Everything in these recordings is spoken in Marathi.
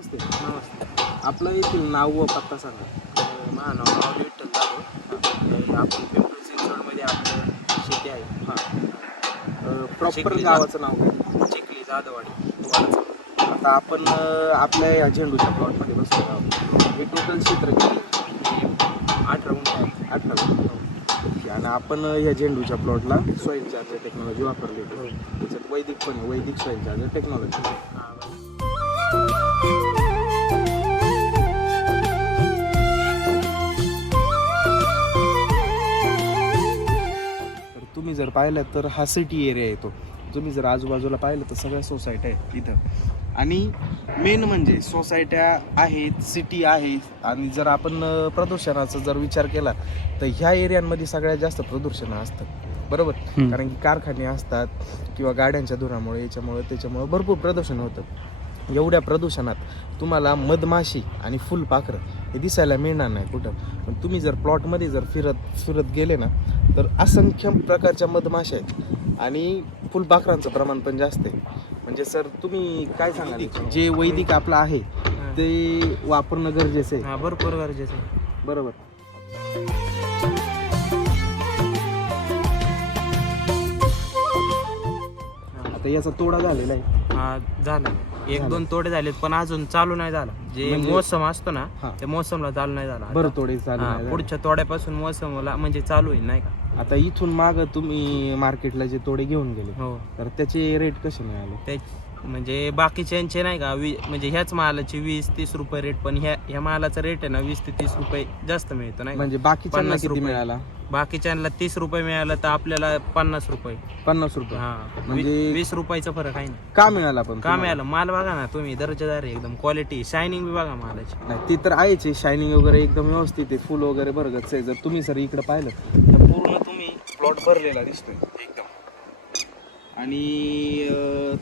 नमस्ते. नमस्ते. आपलं येथील नाव व पत्ता सांगा. माझं नाव विठ्ठल जाधव. आपण पिंपरी चिंचवडमध्ये आपलं शेती आहे. हां. प्रॉपर चिखली गावाचं नाव काय? चिखली जाधववाडी. आता आपण अं, आपल्या या झेंडूच्या प्लॉटमध्ये बसलो आहोत. हे टोटल क्षेत्र किती अठरा गुंठ आहे. अठरा गुंठे. आणि आपण या झेंडूच्या प्लॉटला सॉईल चार्जर टेक्नॉलॉजी वापरली होती त्याच्यात वैदिक पण आहे, वैदिक सॉईल चार्जर टेक्नॉलॉजी हां, बरं. तुम्ही जर पाहिलं तर हा सिटी एरिया येतो तुम्ही जर आजूबाजूला पाहिलं तर सगळ्या सोसायट्या आहेत इथं आणि मेन म्हणजे सोसायट्या आहेत सिटी आहे. आणि जर आपण प्रदूषणाचा जर विचार केला तर ह्या एरियांमध्ये सगळ्यात जास्त प्रदूषण असतं. बरोबर. कारण की कारखाने असतात किंवा गाड्यांच्या धुरामुळे याच्यामुळे त्याच्यामुळे भरपूर प्रदूषण होतं. एवढ्या प्रदूषणात तुम्हाला मधमाशी आणि फुलपाखरं हे दिसायला मिळणार नाही कुठं. पण तुम्ही जर प्लॉटमध्ये जर फिरत फिरत गेले ना तर असंख्य प्रकारच्या मधमाशा आहेत. आणि फुलपाखरांचं प्रमाण पण जास्त आहे. म्हणजे सर तुम्ही काय सांगाल जे वैदिक आपलं आहे हां. ते वापरणं गरजेचं आहे. हां भरपूर गरजेचं आहे. बरोबर. आता याचा तोडा झालेला आहे. हा झालं. एक. दोन तोडे झालेत पण अजून चालू नाही झाला. जे म्हणजे- मोसम असतो ना हा. त्या मोसमला चालू नाही झाला. बरं तोडे चालू हा, नाही झाले. पुढच्या तोड्यापासून मोसमला म्हणजे चालू होईल नाही का? आता इथून माग तुम्ही मार्केटला जे तोडे घेऊन गेले हो. तर त्याचे रेट कसे मिळाले? त्या म्हणजे बाकीच्यांचे नाही का वी म्हणजे ह्याच मालाचे वीस तीस रुपये रेट पण ह्या ह्या मालाचा रेट आहे ना वीस ते तीस रुपये जास्त मिळतो नाही का? म्हणजे बाकीच्यांना पन्नास किती रुपये. मिळाला? बाकीच्यांना तीस रुपये मिळालं तर आपल्याला पन्नास रुपये. पन्नास रुपये. हा. म्हणजे- वी- वीस रुपयाचा फरक आहे ना. का मिळाला पण का तुम्हाला? मिळालं? माल बघा ना तुम्ही दर्जेदार आहे एकदम. क्वालिटी शायनिंग बी बघा मालाची. नाही ते तर आहेच शायनिंग वगैरे एकदम व्यवस्थित आहे. फुल वगैरे बरगच आहे. जर तुम्ही सर इकडे पाहिलं तर पूर्ण तुम्ही प्लॉट भरलेला दिसतोय. एकदम. आणि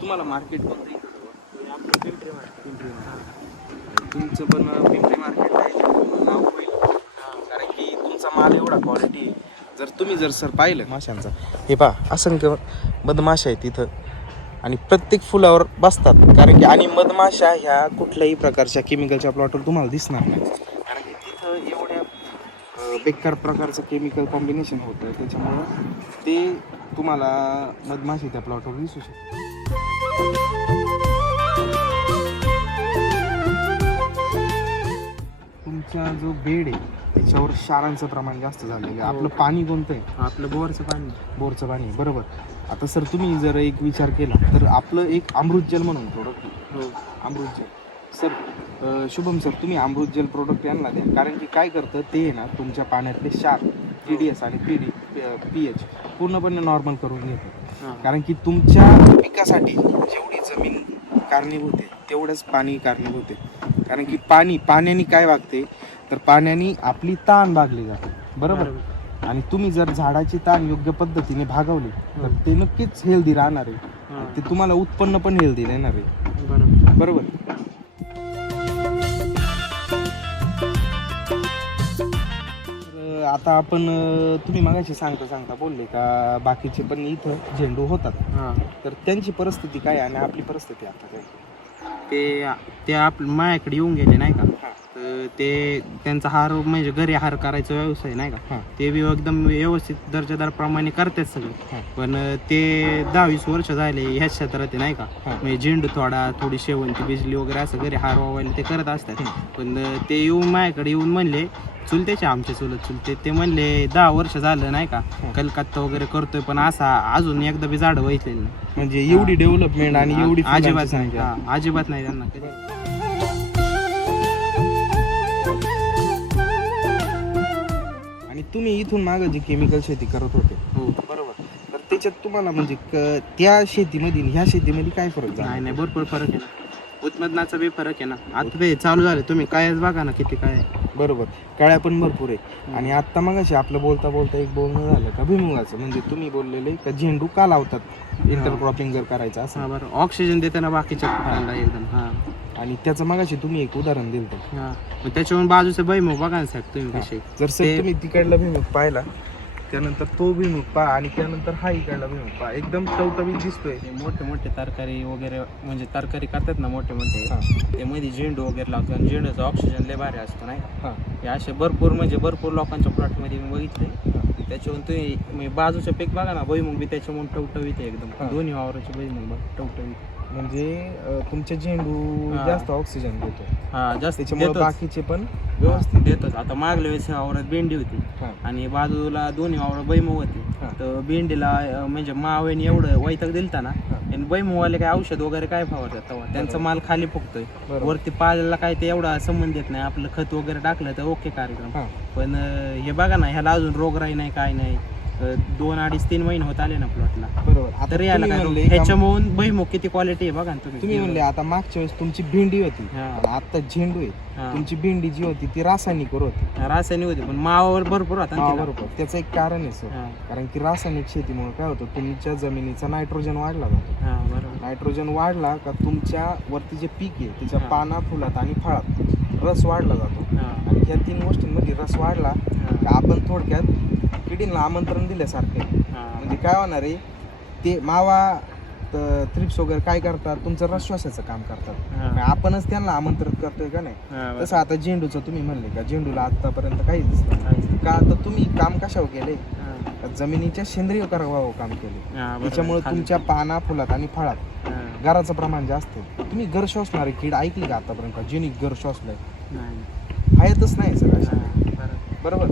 तुम्हाला मार्केट कोणतं? इकडं? पिंपरी मार्केट. तुमचं पण पिंपरी मार्केट आहे. नाव होईल. कारण की तुमचा माल एवढा क्वालिटी जर तुम्ही जर सर पाहिलं. माशांचा. हे पहा असंख्य मधमाशा आहे तिथं आणि प्रत्येक फुलावर बसतात. कारण की आणि मधमाशा ह्या कुठल्याही प्रकारच्या केमिकलच्या प्लॉटवर तुम्हाला दिसणार नाही. कारण की तिथं एवढ्या बेकार प्रकारचं केमिकल कॉम्बिनेशन होतं त्याच्यामुळं ते तुम्हाला मधमाशी त्या प्लॉटवर दिसू शकते. तुमचा जो बेड आहे त्याच्यावर क्षारांचं प्रमाण जास्त झालेलं आहे. आपलं पाणी कोणतं आहे? आपलं बोरचं पाणी. बोरचं पाणी बरोबर. आता सर तुम्ही जर एक विचार केला तर आपलं एक अमृत जल म्हणून प्रोडक्ट हो. अमृत जल. सर अं, शुभम सर तुम्ही अमृत जल प्रोडक्ट यांना द्या. कारण की काय करतं ते आहे ना तुमच्या पाण्यातले क्षार. टी डी एस आणि पी डी पी एच पूर्णपणे नॉर्मल करून घेतं. कारण की तुमच्या पिकासाठी जेवढी जमीन कारणीभूत आहे तेवढंच पाणी कारणीभूत आहे. कारण की पाणी पाण्याने काय वागते? तर पाण्याने आपली ताण भागली जाते. बरोबर? आणि तुम्ही जर झाडाची ताण योग्य पद्धतीने भागवली तर ते नक्कीच हेल्दी राहणार आहे. ते तुम्हाला उत्पन्न पण हेल्दी देणार आहे. बरोबर? आता आपण अं, तुम्ही मागाशी सांगता सांगता बोलले का बाकीचे पण इथं झेंडू होतात. हा. तर त्यांची परिस्थिती काय आहे आणि आपली परिस्थिती आता काय? ते ते आप माझ्याकडे येऊन गेले नाही का. तर ते त्यांचा हार म्हणजे घरी हार करायचा व्यवसाय नाही का. ते बी एकदम व्यवस्थित दर्जेदार प्रमाणे करतात. सगळे. पण ते दहा वीस वर्ष झाले ह्याच क्षेत्रात नाही का. म्हणजे झेंडू थोडा थोडी शेवंती बिजली वगैरे असं घरी हार वावायला ते करत असतात. पण ते येऊन माझ्याकडे येऊन म्हणले चुलतेचे आमचे चुलत चुलते ते म्हणले दहा वर्ष झालं नाही का? कलकत्ता वगैरे करतोय पण असा अजून एकदा बी झाड व्हायचं म्हणजे एवढी डेव्हलपमेंट आणि एवढी अजिबात नाही. अजिबात नाही त्यांना तुम्ही इथून मागं जी केमिकल शेती करत होते. हो. बरोबर. तर त्याच्यात तुम्हाला म्हणजे क- त्या शेतीमध्ये ह्या शेतीमध्ये काय फरक झाला? नाही नाही भरपूर फरक आहे ना. उत्पादनाचा बी फरक आहे ना. आता ते चालू झाले. तुम्ही काय बघा ना किती काय. आहे. बरोबर. काळ्या पण भरपूर आहे. आणि आता मग अशी आपलं बोलता बोलता एक बोलणं झालं का भुईमुगाचं. म्हणजे तुम्ही बोललेले का झेंडू का लावतात? इंटरक्रॉपिंग जर करायचं हा असं बरं ऑक्सिजन देते ना बाकीच्या फळांना एकदम हा. आणि त्याचं मगाशी तुम्ही एक उदाहरण दिलं होतं. हा. मग त्याच्यावरून बाजूचं बैमग बघा ना साहेब तुम्ही कसे जर सर ते- तुम्ही तिकडला भुईमुग पाहिला त्यानंतर तो भुईमुग पहा आणि त्यानंतर हा इकडला भुईमुग पहा. एकदम टवटवीत दिसतोय. ते मोठे मोठे तरकारी वगैरे म्हणजे तरकारी करतात ना मोठे मोठे ते मध्ये झेंडू वगैरे लावतो आणि झेंडूचा ऑक्सिजन लय भारी असतो नाही का? हा. हे असे भरपूर म्हणजे भरपूर लोकांच्या प्लॉटमध्ये मी बघितले त्याच्यावरून तुम्ही म्हणजे बाजूचं पीक बघा ना भुईमुग बी त्याच्यामुळे टवटवीत आहे हा. एकदम दोन्ही वावराचे भुईमुग बघ टवटवीत. म्हणजे अं, तुमचे झेंडू हा. जास्त ऑक्सिजन देतो. हा जास्त त्याच्यामुळे देतोच. बाकीचे पण व्यवस्थित देतोच. आता मागल्या वेळेस वावरात भेंडी होती. हा. आणि बाजूला दोन्ही वावर बैमू होती. तर भेंडीला अं, म्हणजे मावेने एवढं वैताग दिलता ना हा. आणि बैमूवाले काय औषध वगैरे काय फवारतात तेव्हा? त्यांचा माल खाली फुगतोय. बरोबर. वरती पाल्याला काय ते एवढा संबंध येत नाही. आपलं खत वगैरे टाकलं तर ओके कार्यक्रम. हा. पण अं, हे बघा ना ह्याला अजून रोगराई नाही काय नाही. दोन अडीच तीन महिने होत आले ना प्लॉटला बरोबर. आता तरी याला तुम्ही काय म्हणले रोग- का- ह्याच्यामुळं भुईमुग किती क्वालिटी आहे बघा ना तुम्ही. तुम्ही म्हणले आता मागच्या वेळेस तुमची भेंडी होती. हा. आता झेंडू आहे. हा. तुमची भेंडी जी होती ती रासायनिक होती. रासायनिक होते पण मावावर भरपूर होता ना हा, तिला. बरोबर त्याचं एक कारण आहे सर हा. कारण की रासायनिक शेतीमुळे काय होतं तुमच्या जमिनीचा नायट्रोजन वाढला जातो. हा बरोबर. नायट्रोजन वाढला का तुमच्या वरती जे पीक आहे त्याच्या हा. पाना फुलात आणि फळात रस वाढला जातो. हा. आणि ह्या तीन गोष्टींमध्ये रस वाढला हा. का आपण थोडक्यात किडींना आमंत्रण दिल्यासारखे. म्हणजे काय होणार आहे ते मावा थ्रिप्स वगैरे काय करतात तुमचं रस श्वासाचं काम करतात आपणच त्यांना आमंत्रित करतोय का नाही. तसं आता झेंडूचं तुम्ही म्हणले का झेंडूला आतापर्यंत काहीच दिसलं काहीच का आता तुम्ही काम कशावर केले. जमिनीच्या सेंद्रिय करावं काम केले. त्याच्यामुळे. तुमच्या पाना फुलात आणि फळात. गाराचं प्रमाण जास्त आहे तुम्ही घर श्वासणारी कीड ऐकली का आतापर्यंत का जेनी घर नाही. हायतच नाही सगळं. बरोबर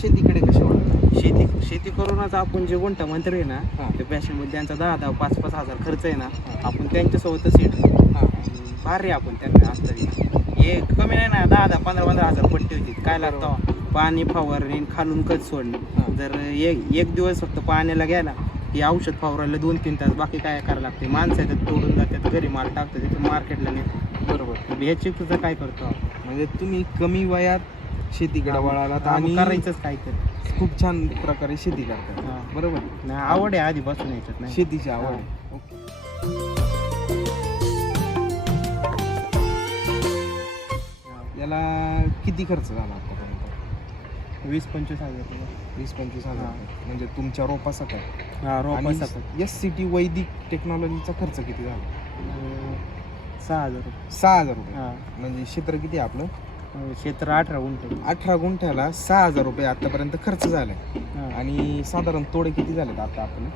शेतीकडे कसे वाटतात शेती शेती करूनच आपण जे गुंठा मंत्री आहे ना हा. ते पॅशनमध्ये त्यांचा दहा दहा पाच पाच हजार खर्च आहे ना हा. आपण त्यांच्यासोबतच येतो हां. भारी आपण त्यांना अंतरी हे. कमी नाही ना दहा दहा पंधरा पंधरा हजार पट्टी होती. काय लागतं? पाणी फवारणी खालून कच हा. सोडणे जर एक एक दिवस फक्त पाण्याला गेला की औषध फवारायला दोन तीन तास बाकी काय करायला लागते? माणसं येतात तोडून जातात घरी माल टाकतात तिथे मार्केटला नेतात. बरोबर. ह्याची तुझं काय करतो आपण? म्हणजे तुम्ही कमी वयात शेतीकडे वळालात आणि आणि करायचंच काहीतरी. खूप छान प्रकारे शेती करतात हा. बरोबर? नाही आवड आहे आधीपासून याच्यात नाही शेतीची आवड आहे. ओके. याला किती खर्च झाला आतापर्यंत? वीस पंचवीस हजार. वीस पंचवीस हजार. म्हणजे तुमच्या रोपासाठी हा रोपाचा पण. एस सी टी वैदिक टेक्नॉलॉजीचा खर्च किती झाला? सहा हजार रुपये. सहा हजार रुपये. हा. म्हणजे क्षेत्र किती आहे आपलं? क्षेत्र अठरा गुंठे. अठरा गुंठ्याला सहा हजार रुपये आतापर्यंत खर्च झालाय हा. आणि साधारण तोडे किती झालेत आता आपले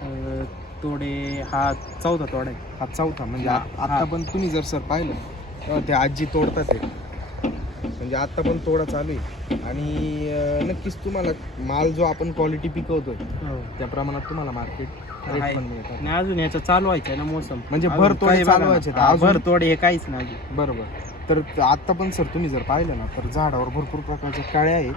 अं, तोडे हा चौथा तोडा आहे. हा चौथा म्हणजे हा, आता हा. पण तुम्ही जर सर पाहिलं तेव्हा ते आजी तोडतात आहे म्हणजे आता पण तोडा चालू आहे. आणि अं, नक्कीच तुम्हाला माल जो आपण क्वालिटी पिकवतोय त्या प्रमाणात तुम्हाला मार्केट रेट आहे. पण मिळतात. आणि अजून याचं चालू व्हायचं ना मोसम. म्हणजे अजून भर तोडे काही चालू बघा ना. व्हायचे तर हा, अजून- भर तोडे हे काहीच नाही. अजून. बरोबर. तर आता पण सर तुम्ही जर पाहिलं ना तर झाडावर भरपूर प्रकारच्या काळ्या आहेत.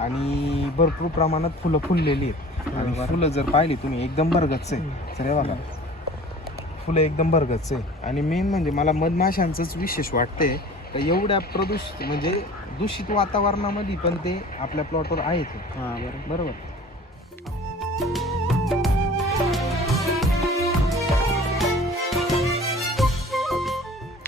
आणि भरपूर प्रमाणात फुलं फुललेली आहेत. आणि. फुलं जर पाहिली तुम्ही एकदम भरगच आहे सर हे बघा. फुलं एकदम भरगच आहे आणि मेन म्हणजे मला मधमाशांचंच विशेष वाटतंय तर एवढ्या प्रदूषित म्हणजे दूषित वातावरणामध्ये पण ते आपल्या प्लॉटवर आहेत. हा बरं बरोबर.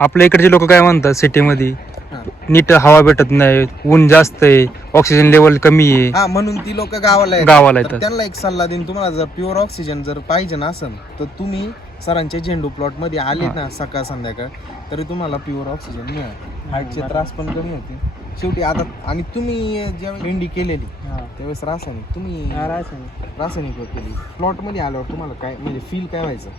आपल्या इकडचे लोक काय म्हणतात सिटीमध्ये. नीट हवा भेटत नाही ऊन जास्त आहे ऑक्सिजन लेवल कमी आहे हा म्हणून ती लोक गावाला येतात. गावाला तर येतात त्यांना एक सल्ला देईन तुम्हाला जर प्युअर ऑक्सिजन जर पाहिजे नसेल तर तुम्ही सरांच्या झेंडू प्लॉटमध्ये आले. ना सकाळ संध्याकाळ तरी तुम्हाला प्युअर ऑक्सिजन मिळेल हार्टचे बरोबर. त्रास पण कमी होते शेवटी आता आणि तुम्ही ज्यावेळी भेंडी केलेली हा. त्यावेळेस रासायनिक तुम्ही रासायनिक. रासायनिक वर केली प्लॉटमध्ये आल्यावर तुम्हाला काय म्हणजे फील काय व्हायचं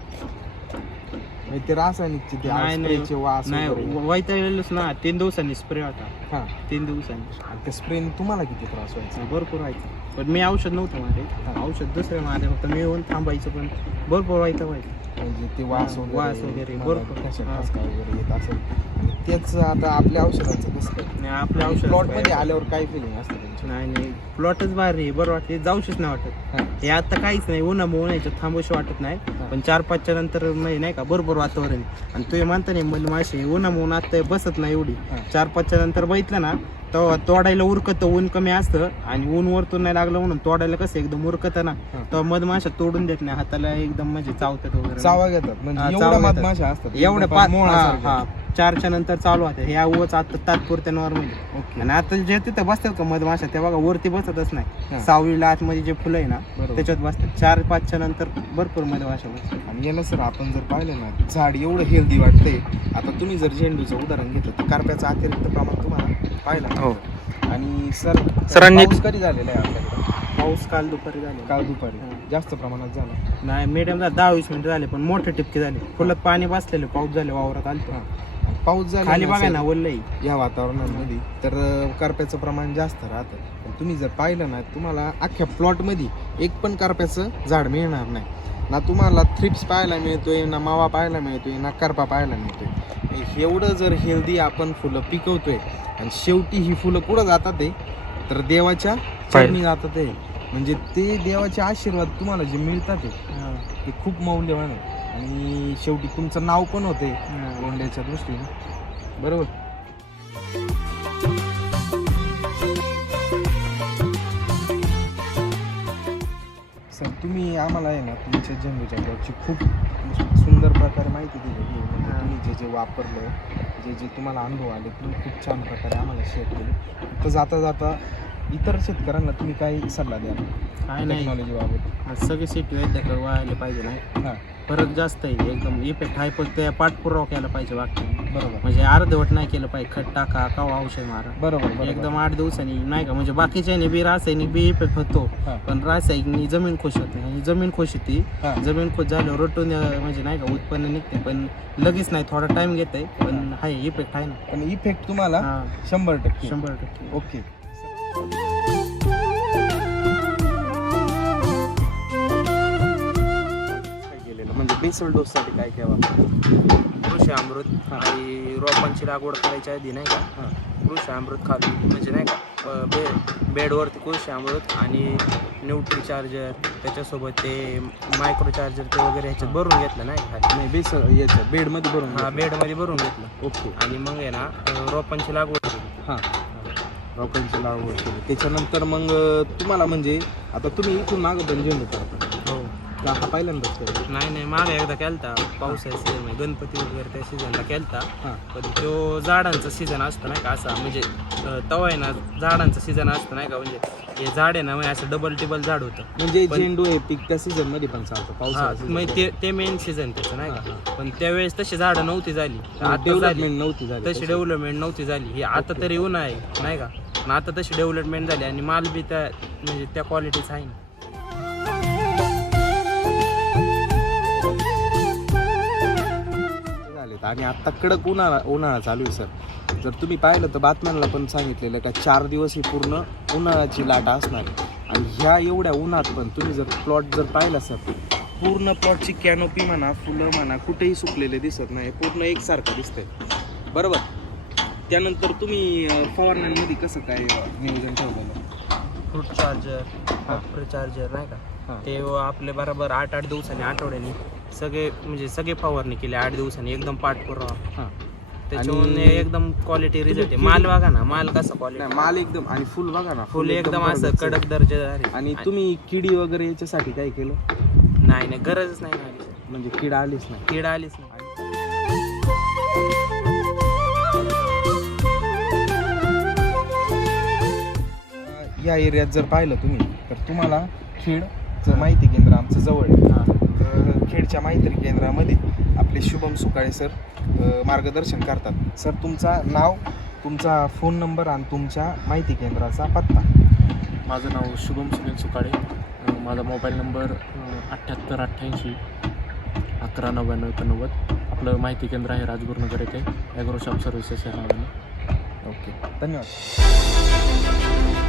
म्हणजे ते रासायनिकचे ते नाही, नाही. स्प्रेचे वास नाही वगैरे. वैतागलेलोच ना. तीन दिवसांनी स्प्रे होता. हा. तीन दिवसांनी. आणि त्या स्प्रेने तुम्हाला किती त्रास व्हायचा? भरपूर व्हायचं. पण मी औषध नव्हतं माझे औषध दुसरे माझे फक्त मी येऊन थांबायचं पण भरपूर व्हायचं व्हायचं. म्हणजे ते वास वगैरे वास वगैरे, मला भरपूर. ठसका. ठसका वगैरे येत असेल. आणि तेच आता आपल्या औषधांचं कसं काय? आणि आपल्या औषध आल्यावर काय फिलिंग असतं त्यांची नाही नाही. प्लॉटच भारी बरं वाटते जाऊशीच नाही वाटत. हा, आता काहीच नाही. उन्हा उन्हायचं थांबूशी वाटत नाही. पण चार पाचच्या नंतर म्हणजे नाही का बरोबर वातावरण आहे. आणि तुम्ही म्हणता नाही मधमाशी उन्हामुळून आता बसत नाही एवढी. हा. चार पाचच्या नंतर बघितलं ना तेव्हा तोडायला उरकत ऊन कमी असतं आणि ऊन वरतून नाही लागलं म्हणून तोडायला कसं एकदम उरकत ना. तेव्हा मधमाशा तोडून देत नाही हाताला एकदम म्हणजे चावतात वगैरे चावा घेतात म्हणजे हा, एवढ्या चावा घेतात. मधमाशा असतात एवढ्या एकदम पाच मोळासारख्या. हा, हा. चारच्या नंतर चालू होत्या ह्या उच आता तात्पुरत्या नॉर्मल ओके आणि आता जे तिथं बसतात का मधमाशा त्या बघा वरती बसतच हा. नाही सावलीला आतमध्ये जे फुलं आहे ना बरोबर. त्याच्यात बसतात. चार पाचच्या नंतर भरपूर मधमाशा बसतात. आणि याला सर आपण जर पाहिलं ना झाड एवढं हेल्दी वाटतंय. आता तुम्ही जर झेंडूचं उदाहरण घेतलं तर कारप्याचं अतिरिक्त प्रमाण तुम्हाला पाहिलं हो. आणि सर सरांनी- पाऊस कधी झालेला आहे आपल्याकडे? पाऊस काल दुपारी झाले काल दुपारी. हा. जास्त प्रमाणात झाला. नाही मीडियम दहा वीस मिनिटं झाले पण मोठे टिपके झाले. फुलात पाणी बसलेले पाऊस झाले वावरात आलतो. हा. पाऊस झाला खाली ना बघा वल्लई. या वातावरणामध्ये तर अं, करप्याचं प्रमाण जास्त राहतं. पण तुम्ही जर पाहिलं ना तुम्हाला अख्ख्या प्लॉटमध्ये एक पण करप्याचं झाड मिळणार नाही. ना तुम्हाला थ्रिप्स पाहायला मिळतोय ना मावा पाहायला मिळतोय ना करपा पाहायला मिळतोय. एवढं जर हेल्दी आपण फुलं पिकवतोय आणि शेवटी ही फुलं कुठं जातात ते तर देवाच्या चरणी जातात ते म्हणजे ते देवाचे आशीर्वाद तुम्हाला जे मिळतात ते. ते खूप मौल्यवान आहे. आणि शेवटी तुमचं नाव पण होते. गोंड्याच्या दृष्टीने. बरोबर? सर तुम्ही आम्हाला आहे ना तुमच्या झेंडूच्या प्लॉटची खूप सुंदर प्रकारे माहिती दिलेली आहे म्हणजे तुम्ही जे जे वापरलं जे जे तुम्हाला अनुभव आले तुम्ही खूप छान प्रकारे आम्हाला शेअर केले. तर जाता जाता इतर शेतकऱ्यांना तुम्ही काही सल्ला द्या काय नाही. टेक्नॉलॉजी बाबत. आज सगळे सिटी वैद्यकडे व्हायला पाहिजे नाही. हां. परत जास्त आहे एकदम इफेक्ट आहे पण त्या पाठपुरावा केला पाहिजे बाकी बरोबर. म्हणजे अर्धवट नाही केलं पाहिजे खत टाका कवा औषध मारा. बरोबर बरोबर. एकदम आठ दिवसांनी नाही का? म्हणजे बाकीच्या बी रासायनिक बी इफेक्ट होतो. हां. पण रासायनिक जमीन खुश होत आणि जमीन खुश होती. हां. जमीन खुश झाल्यावर रोटून अं, म्हणजे नाही का उत्पन्न निघते. पण लगेच नाही थोडा टाइम घेत. आहे पण आहे इफेक्ट आहे ना. पण इफेक्ट तुम्हाला हा, शंभर टक्के. शंभर टक्के. ओके. काय केलेलं? म्हणजे बेसल डोस साठी काय काय वापरलं कृषी अमृत आणि रोपांची लागवड करायच्या आधी नाही का? कृषी अमृत खाली म्हणजे नाही का? बे बेडवरती कृषी अमृत आणि न्यूट्री चार्जर त्याच्यासोबत ते मायक्रो चार्जर ते वगैरे ह्याच्यात भरून घेतलं नाही का? नाही बेसल याच्या बेडमध्ये भरून हा. बेडमध्ये भरून घेतलं. ओके. आणि मग आहे ना रोपांची लागवड केली. हां. रोपांची लागवड केली. त्याच्यानंतर मग तुम्हाला म्हणजे आता तुम्ही इथून मागं पण झेंडू करता. हो. का हा पहिल्यांदाच केला? नाही नाही मागे एकदा केलता. पावसाळ्या सीझन गणपती वगैरे त्या सीझनला केलता. हां. पण तो झाडांचा सीझन असतो नाही का असा म्हणजे तवा आहे ना झाडांचा सीझन असतो नाही का म्हणजे हे झाड आहे ना म्हणजे असं डबल टिबल झाड होतं. म्हणजे पण- झेंडू हे पीक त्या सीझनमध्ये पण चालतं हा पावसाळ्यात मग ते ते मेन सीझन त्याचं नाही का. पण त्यावेळेस तशी झाडं नव्हती झाली. आता झाली. डेव्हलपमेंट नव्हती झाली तशी डेव्हलपमेंट नव्हती झाली. ही आता तरी ऊन आहे नाही का. पण आता तशी डेव्हलपमेंट झाली आणि माल बी त्या म्हणजे त्या क्वालिटीचा आहे ना. झालेत. आणि आता कडक उन्हाळा उन्हाळा चालू आहे सर. जर तुम्ही पाहिलं तर बातम्यांना पण सांगितलेलं आहे का चार दिवस ही पूर्ण उन्हाळ्याची लाट असणार आहे. आणि ह्या एवढ्या उन्हात पण तुम्ही जर प्लॉट जर पाहिला सर पूर्ण प्लॉटची कॅनोपी म्हणा फुलं म्हणा कुठेही सुकलेले दिसत नाही पूर्ण एकसारखं दिसतंय. बरोबर? त्यानंतर तुम्ही अं, फवारण्यांमध्ये कसं काय अं, नियोजन ठेवलेलं फ्रूट चार्जर कॉपर चार्जर नाही का. ते आपले बरोबर आठ आठ दिवसांनी आठवड्यानी सगळे म्हणजे सगळे फवारणी केली आठ दिवसांनी एकदम पाठपुरावा. हां. त्याच्यामुळे एकदम क्वालिटी रिझल्ट आहे. माल बघा ना माल कसा नाही, क्वालिटी माल एकदम आणि फुल बघा ना फुल एकदम असं भरगच्च. कडक दर्जेदार आहे. आणि तुम्ही किडी वगैरे याच्यासाठी काय केलं? नाही नाही गरजच नाही लागली. म्हणजे कीड आलीच नाही. कीड आलीच नाही. या एरियात जर पाहिलं तुम्ही तर तुम्हाला खेडचं माहिती केंद्र आमचं जवळ आहे. तर खेडच्या माहिती केंद्रामध्ये आपले शुभम सुकाळे सर मार्गदर्शन करतात. सर तुमचा नाव तुमचा फोन नंबर आणि तुमच्या माहिती केंद्राचा पत्ता. माझं नाव शुभम सुनील सुकाळे. माझा मोबाईल नंबर अठ्ठ्याहत्तर अठ्ठ्याऐंशी अकरा नव्याण्णव एकोणनव्वद. आपलं माहिती केंद्र आहे राजगुरुनगर येथे. ॲग्रो शॉप सर्व्हिसेस या नावाने. ओके. धन्यवाद.